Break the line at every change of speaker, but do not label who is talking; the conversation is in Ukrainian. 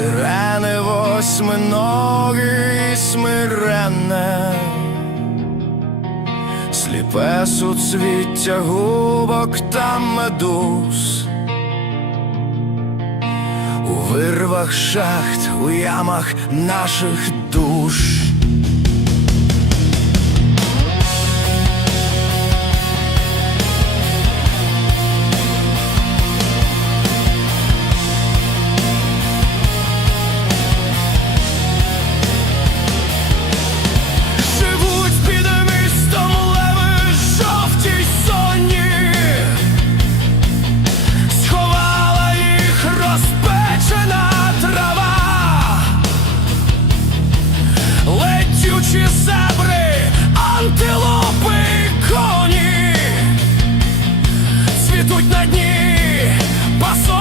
сирени восьминоги і смиренне, сліпе суцвіття губок та медуз. У вирвах шахт, у ямах наших душ. Мечі, зебри, антилопи, коні, світуть на дні пасо.